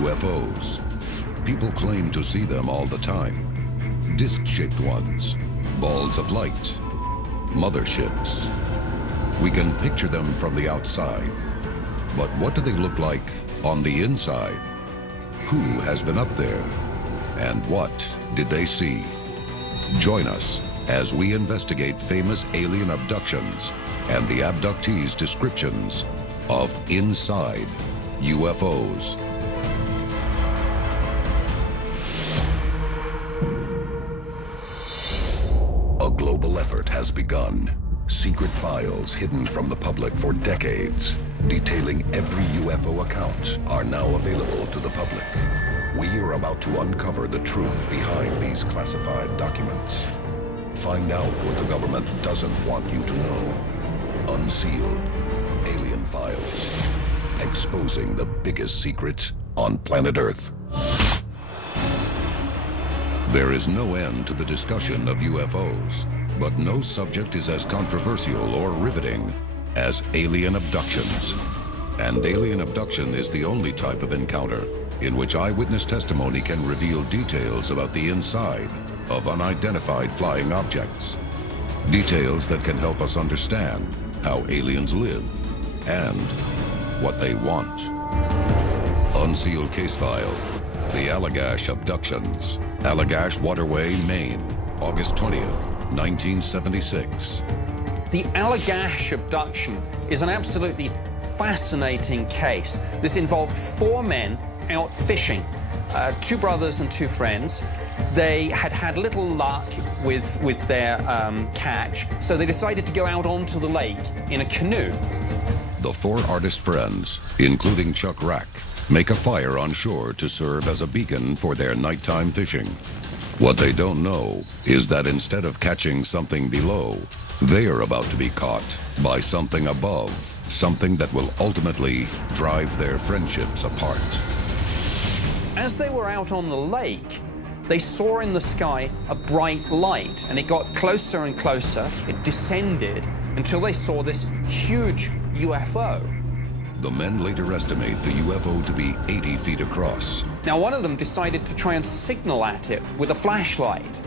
UFOs. People claim to see them all the time. Disc-shaped ones, balls of light, motherships. We can picture them from the outside, but what do they look like on the inside? Who has been up there? And what did they see? Join us as we investigate famous alien abductions and the abductees' descriptions of inside UFOs. A global effort has begun. Secret files hidden from the public for decades, detailing every UFO account, are now available to the public. We are about to uncover the truth behind these classified documents. Find out what the government doesn't want you to know. Unsealed Alien Files. Exposing the biggest secrets on planet Earth. There is no end to the discussion of UFOs, but no subject is as controversial or riveting as alien abductions. And alien abduction is the only type of encounter in which eyewitness testimony can reveal details about the inside of unidentified flying objects. Details that can help us understand how aliens live and what they want. Unsealed case file, the Allagash abductions. Allagash Waterway, Maine, August 20th, 1976. The Allagash abduction is an absolutely fascinating case. This involved 4 men out fishing, 2 brothers and 2 friends. They had had little luck with their catch, so they decided to go out onto the lake in a canoe. The 4 artist friends, including Chuck Rack, make a fire on shore to serve as a beacon for their nighttime fishing. What they don't know is that instead of catching something below, they are about to be caught by something above, something that will ultimately drive their friendships apart. As they were out on the lake, they saw in the sky a bright light, and it got closer and closer. It descended until they saw this huge UFO. The men later estimate the UFO to be 80 feet across. Now, one of them decided to try and signal at it with a flashlight,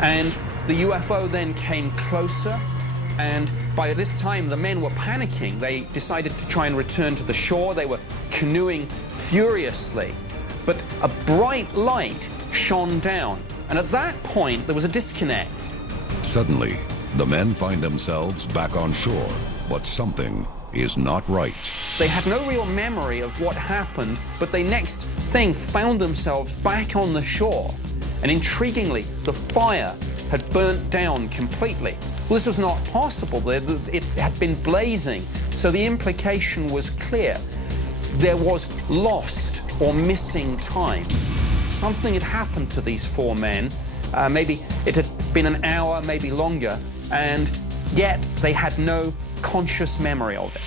and the UFO then came closer, and by this time the men were panicking. They decided to try and return to the shore. They were canoeing furiously, but a bright light shone down, and at that point there was a disconnect. Suddenly, the men find themselves back on shore, but something is not right. They had no real memory of what happened, but they next thing found themselves back on the shore. And intriguingly, the fire had burnt down completely. Well, this was not possible. It had been blazing, so the implication was clear. There was lost or missing time. Something had happened to these 4 men. Maybe it had been an hour, maybe longer, and yet they had no conscious memory of it.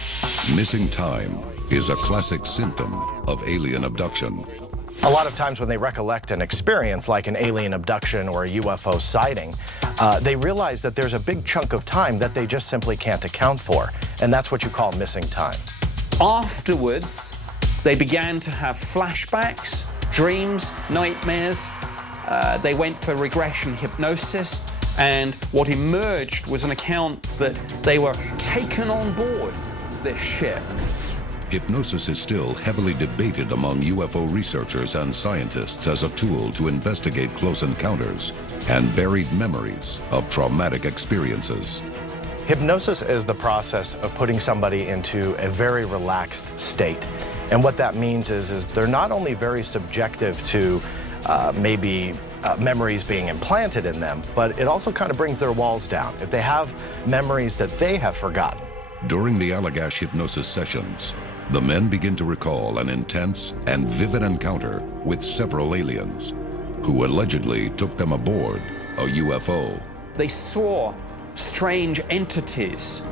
Missing time is a classic symptom of alien abduction. A lot of times when they recollect an experience like an alien abduction or a UFO sighting, they realize that there's a big chunk of time that they just simply can't account for, and that's what you call missing time. Afterwards, they began to have flashbacks, dreams, nightmares. They went for regression hypnosis, and what emerged was an account that they were taken on board this ship. Hypnosis is still heavily debated among UFO researchers and scientists as a tool to investigate close encounters and buried memories of traumatic experiences. Hypnosis is the process of putting somebody into a very relaxed state. And what that means is they're not only very subjective to maybe memories being implanted in them, but it also kind of brings their walls down if they have memories that they have forgotten. During the Allagash hypnosis sessions, the men begin to recall an intense and vivid encounter with several aliens who allegedly took them aboard a UFO. They saw strange entities,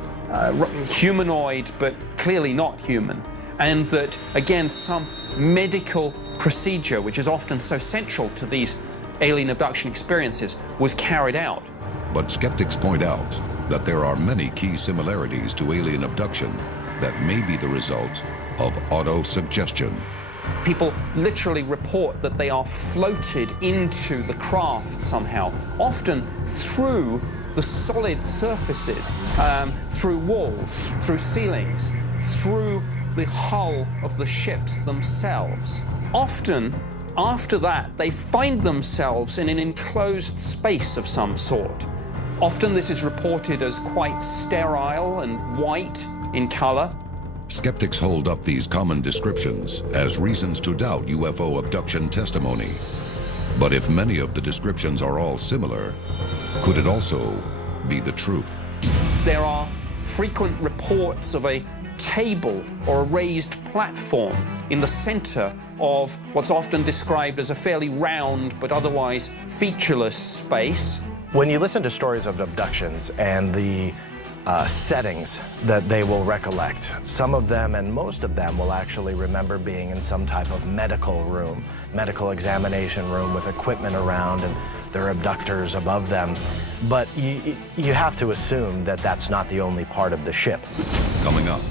humanoid but clearly not human, and that, again, some medical procedure, which is often so central to these alien abduction experiences, was carried out. But skeptics point out that there are many key similarities to alien abduction that may be the result of autosuggestion. People literally report that they are floated into the craft somehow, often through the solid surfaces, through walls, through ceilings, through the hull of the ships themselves. Often, after that, they find themselves in an enclosed space of some sort. Often this is reported as quite sterile and white in color. Skeptics hold up these common descriptions as reasons to doubt UFO abduction testimony. But if many of the descriptions are all similar, could it also be the truth? There are frequent reports of a table or a raised platform in the center of what's often described as a fairly round but otherwise featureless space. When you listen to stories of abductions and the settings that they will recollect, some of them and most of them will actually remember being in some type of medical room, medical examination room with equipment around and their abductors above them. But you have to assume that that's not the only part of the ship. Coming up,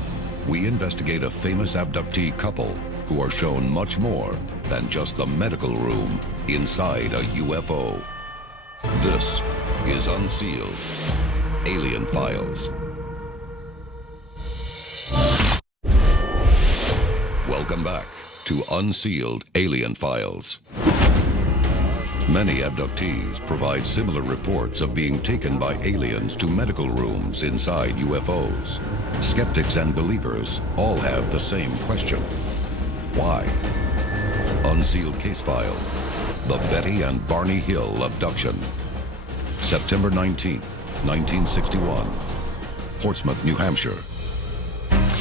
we investigate a famous abductee couple who are shown much more than just the medical room inside a UFO. This is Unsealed, Alien Files. Welcome back to Unsealed Alien Files. Many abductees provide similar reports of being taken by aliens to medical rooms inside UFOs. Skeptics and believers all have the same question. Why? Unsealed case file, the Betty and Barney Hill abduction. September 19, 1961, Portsmouth, New Hampshire.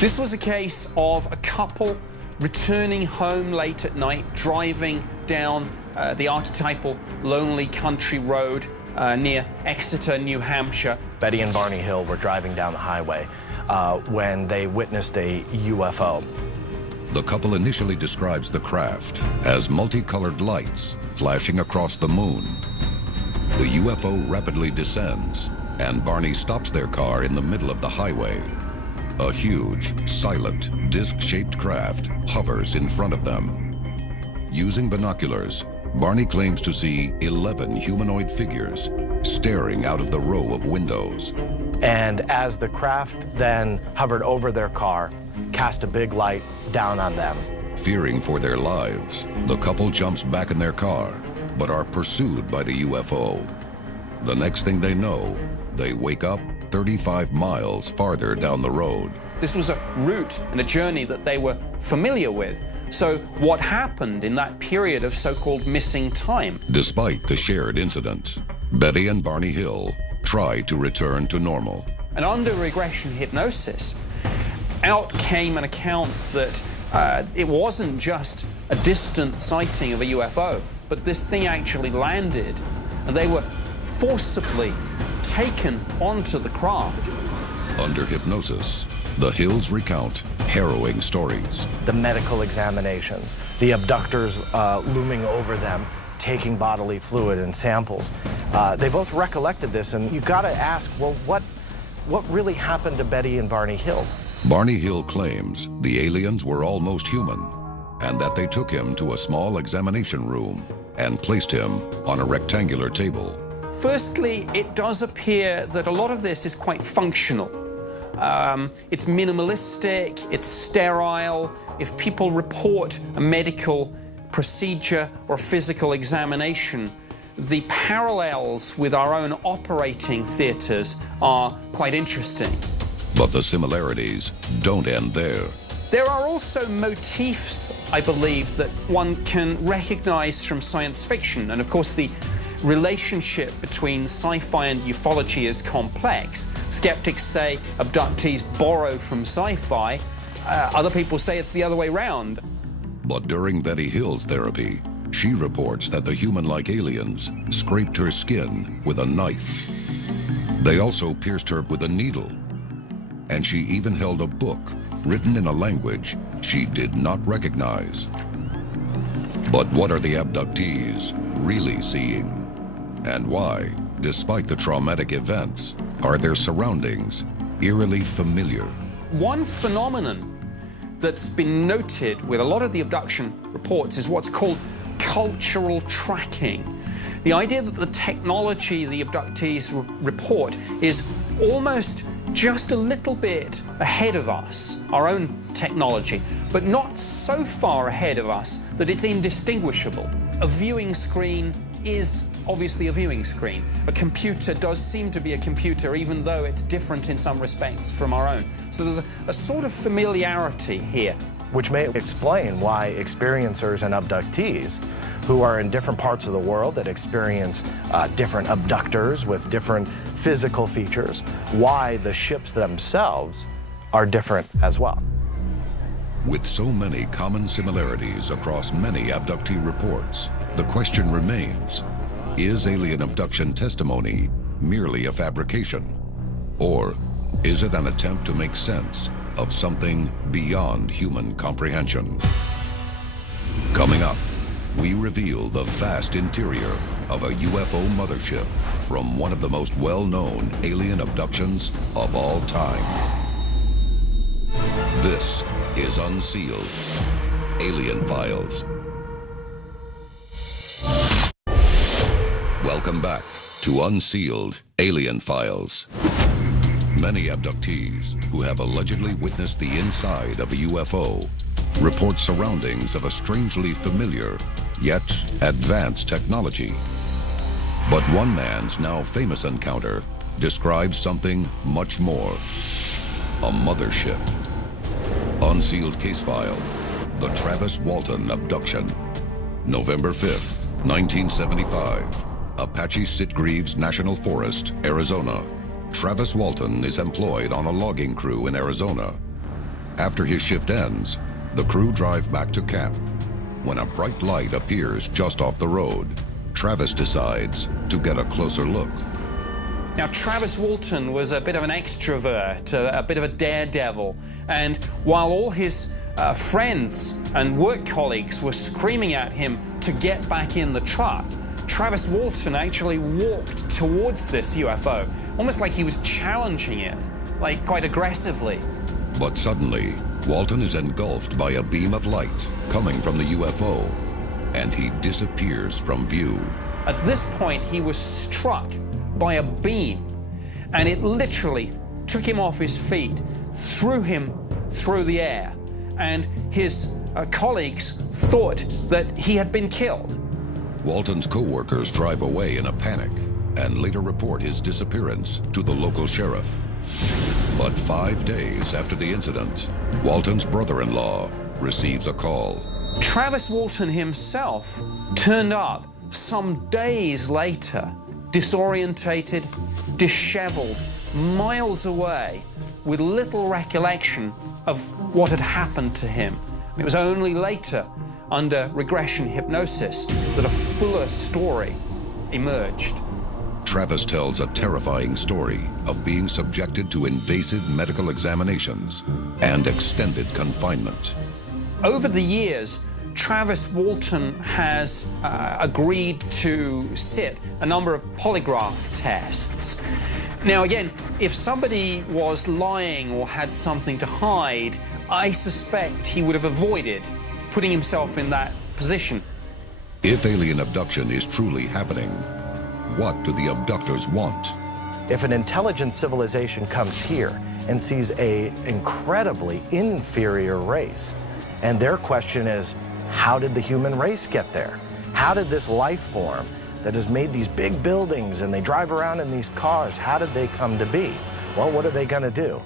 This was a case of a couple returning home late at night, driving down the archetypal lonely country road near Exeter, New Hampshire. Betty and Barney Hill were driving down the highway when they witnessed a UFO. The couple initially describes the craft as multicolored lights flashing across the moon. The UFO rapidly descends, and Barney stops their car in the middle of the highway. A huge, silent, disc-shaped craft hovers in front of them. Using binoculars, Barney claims to see 11 humanoid figures staring out of the row of windows. And as the craft then hovered over their car, cast a big light down on them. Fearing for their lives, the couple jumps back in their car, but are pursued by the UFO. The next thing they know, they wake up 35 miles farther down the road. This was a route and a journey that they were familiar with. So what happened in that period of so-called missing time? Despite the shared incident, Betty and Barney Hill try to return to normal. And under regression hypnosis, out came an account that it wasn't just a distant sighting of a UFO, but this thing actually landed, and they were forcibly taken onto the craft. Under hypnosis, the Hills recount harrowing stories. The medical examinations, the abductors looming over them, taking bodily fluid and samples. They both recollected this, and you gotta ask, well, what really happened to Betty and Barney Hill? Barney Hill claims the aliens were almost human, and that they took him to a small examination room and placed him on a rectangular table. Firstly, it does appear that a lot of this is quite functional. It's minimalistic, it's sterile. If people report a medical procedure or physical examination, the parallels with our own operating theaters are quite interesting. But the similarities don't end there. There are also motifs, I believe, that one can recognize from science fiction. And of course, the relationship between sci-fi and ufology is complex. Skeptics say abductees borrow from sci-fi. Other people say it's the other way around. But during Betty Hill's therapy, she reports that the human-like aliens scraped her skin with a knife. They also pierced her with a needle. And she even held a book written in a language she did not recognize. But what are the abductees really seeing? And why, despite the traumatic events, are their surroundings eerily familiar? One phenomenon that's been noted with a lot of the abduction reports is what's called cultural tracking. The idea that the technology the abductees report is almost just a little bit ahead of us, our own technology, but not so far ahead of us that it's indistinguishable. A viewing screen is obviously a viewing screen. A computer does seem to be a computer, even though it's different in some respects from our own. So there's a sort of familiarity here. Which may explain why experiencers and abductees who are in different parts of the world that experience different abductors with different physical features, why the ships themselves are different as well. With so many common similarities across many abductee reports, the question remains, is alien abduction testimony merely a fabrication? Or is it an attempt to make sense of something beyond human comprehension? Coming up, we reveal the vast interior of a UFO mothership from one of the most well-known alien abductions of all time. This is Unsealed, Alien Files. Welcome back to Unsealed, Alien Files. Many abductees who have allegedly witnessed the inside of a UFO report surroundings of a strangely familiar, yet advanced technology. But one man's now famous encounter describes something much more. A mothership. Unsealed case file, the Travis Walton abduction. November 5th, 1975, Apache Sitgreaves National Forest, Arizona. Travis Walton is employed on a logging crew in Arizona. After his shift ends, the crew drive back to camp. When a bright light appears just off the road, Travis decides to get a closer look. Now, Travis Walton was a bit of an extrovert, a bit of a daredevil, and while all his friends and work colleagues were screaming at him to get back in the truck, Travis Walton actually walked towards this UFO, almost like he was challenging it, like quite aggressively. But suddenly, Walton is engulfed by a beam of light coming from the UFO, and he disappears from view. At this point, he was struck by a beam, and it literally took him off his feet, threw him through the air, and his colleagues thought that he had been killed. Walton's co-workers drive away in a panic and later report his disappearance to the local sheriff. But 5 days after the incident, Walton's brother-in-law receives a call. Travis Walton himself turned up some days later, disorientated, disheveled, miles away, with little recollection of what had happened to him. And it was only later, under regression hypnosis, that a fuller story emerged. Travis tells a terrifying story of being subjected to invasive medical examinations and extended confinement. Over the years, Travis Walton has agreed to sit a number of polygraph tests. Now again, if somebody was lying or had something to hide, I suspect he would have avoided putting himself in that position. If alien abduction is truly happening, what do the abductors want? If an intelligent civilization comes here and sees an incredibly inferior race, and their question is, how did the human race get there? How did this life form that has made these big buildings and they drive around in these cars, how did they come to be? Well, what are they going to do?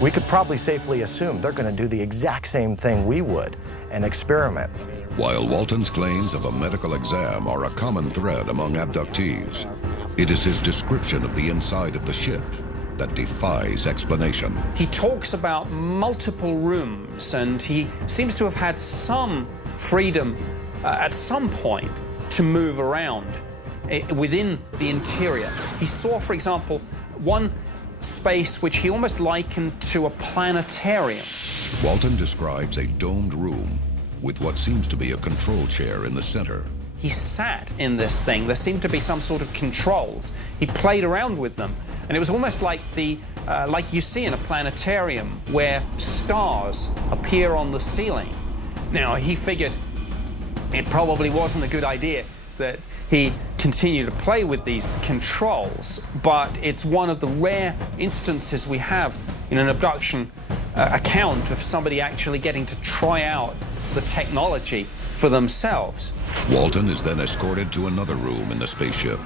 We could probably safely assume they're going to do the exact same thing we would, an experiment. While Walton's claims of a medical exam are a common thread among abductees, it is his description of the inside of the ship that defies explanation. He talks about multiple rooms, and he seems to have had some freedom at some point to move around within the interior. He saw, for example, one space which he almost likened to a planetarium. Walton describes a domed room with what seems to be a control chair in the center. He sat in this thing. There seemed to be some sort of controls. He played around with them, and it was almost like like you see in a planetarium where stars appear on the ceiling. Now, he figured it probably wasn't a good idea that he continued to play with these controls, but it's one of the rare instances we have in an abduction account of somebody actually getting to try out the technology for themselves. Walton is then escorted to another room in the spaceship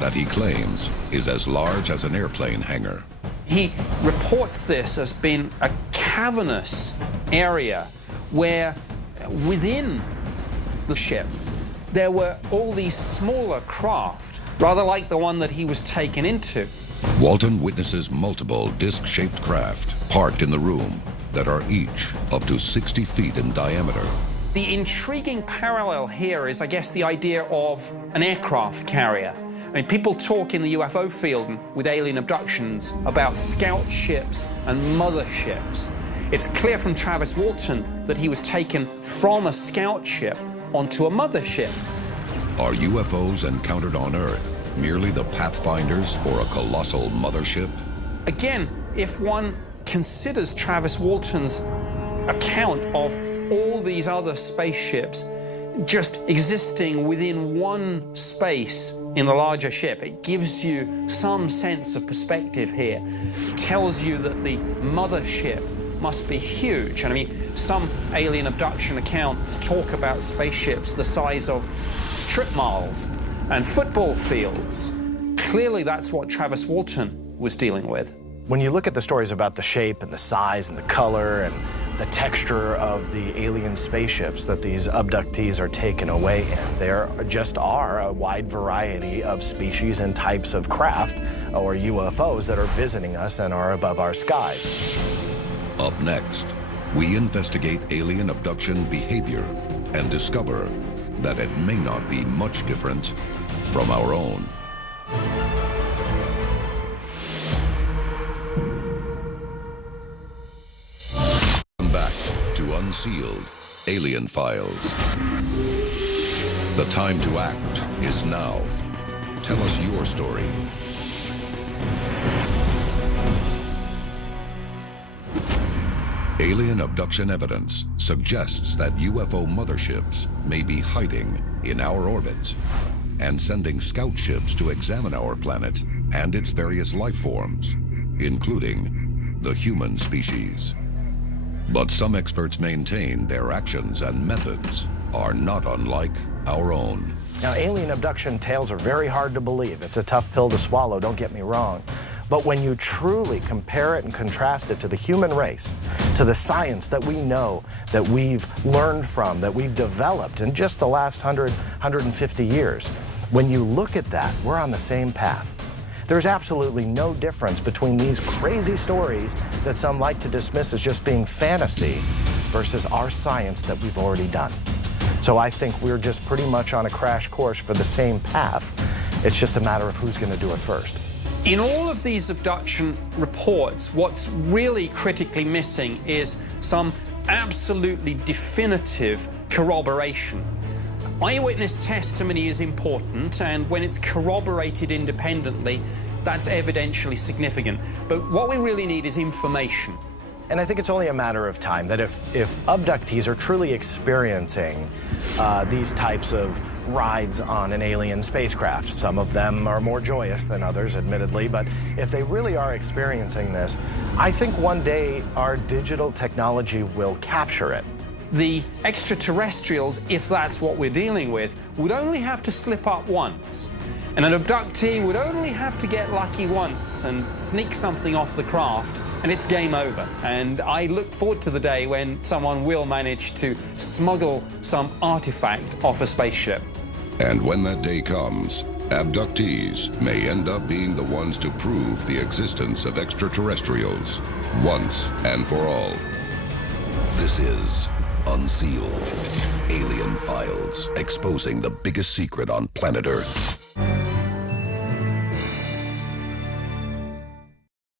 that he claims is as large as an airplane hangar. He reports this as being a cavernous area where within the ship there were all these smaller craft, rather like the one that he was taken into. Walton witnesses multiple disc-shaped craft parked in the room that are each up to 60 feet in diameter. The intriguing parallel here is, I guess, the idea of an aircraft carrier. I mean, people talk in the UFO field and with alien abductions about scout ships and motherships. It's clear from Travis Walton that he was taken from a scout ship onto a mothership. Are UFOs encountered on Earth merely the pathfinders for a colossal mothership? Again, if one considers Travis Walton's account of all these other spaceships just existing within one space in the larger ship, it gives you some sense of perspective here. It tells you that the mothership must be huge. And I mean, some alien abduction accounts talk about spaceships the size of strip malls and football fields. Clearly, that's what Travis Walton was dealing with. When you look at the stories about the shape and the size and the color and the texture of the alien spaceships that these abductees are taken away in, there just are a wide variety of species and types of craft, or UFOs, that are visiting us and are above our skies. Up next, we investigate alien abduction behavior and discover that it may not be much different from our own. Welcome back to Unsealed, Alien Files. The time to act is now. Tell us your story. Alien abduction evidence suggests that UFO motherships may be hiding in our orbit and sending scout ships to examine our planet and its various life forms, including the human species. But some experts maintain their actions and methods are not unlike our own. Now, alien abduction tales are very hard to believe. It's a tough pill to swallow, don't get me wrong. But when you truly compare it and contrast it to the human race, to the science that we know, that we've learned from, that we've developed in just the last 150 years, when you look at that, we're on the same path. There's absolutely no difference between these crazy stories that some like to dismiss as just being fantasy versus our science that we've already done. So I think we're just pretty much on a crash course for the same path. It's just a matter of who's going to do it first. In all of these abduction reports, what's really critically missing is some absolutely definitive corroboration. Eyewitness testimony is important, and when it's corroborated independently, that's evidentially significant. But what we really need is information. And I think it's only a matter of time that if abductees are truly experiencing these types of rides on an alien spacecraft, some of them are more joyous than others, admittedly, but if they really are experiencing this, I think one day our digital technology will capture it. The extraterrestrials, if that's what we're dealing with, would only have to slip up once. And an abductee would only have to get lucky once and sneak something off the craft, and it's game over. And I look forward to the day when someone will manage to smuggle some artifact off a spaceship. And when that day comes, abductees may end up being the ones to prove the existence of extraterrestrials once and for all. This is Unsealed, Alien Files, exposing the biggest secret on planet Earth.